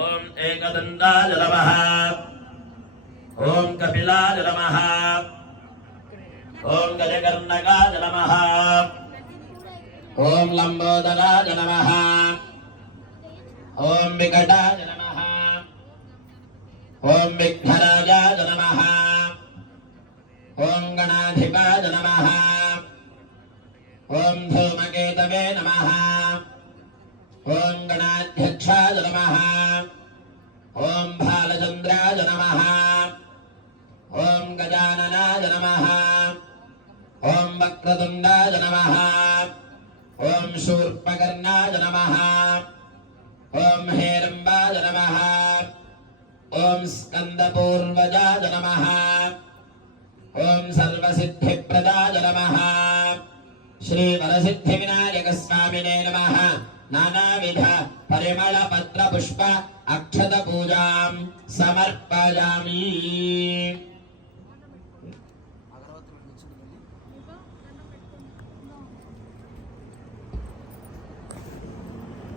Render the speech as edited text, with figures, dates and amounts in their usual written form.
ఓం ఏకదంతాయ నమః ఓం కపిలాయ నమః ఓం గజకర్ణకాయ నమః ఓం లంబోదరాయ నమః ఓం వికటాయ నమః ఓం విఘ్నరాజాయ నమః ఓం గణాధిపాయ నమః ఓం ధూమకేతవే నమః ఓం గణాధ్యక్షాయ నమః ఓం బాలచంద్రాయ నమః ఓం గజాననాయ నమః ఓం వక్రతుండాయ నమః ఓం శూర్పకర్ణాయ నమః ఓం హేరంబాయ నమః ఓం స్కందపూర్వజాయ నమః ఓం సర్వసిద్ధిప్రదాయ నమః శ్రీ వరసిద్ధి వినాయక స్వామినే నమః నానావిధ పరిమళ పత్ర పుష్ప అక్షత పూజాం సమర్పయామి।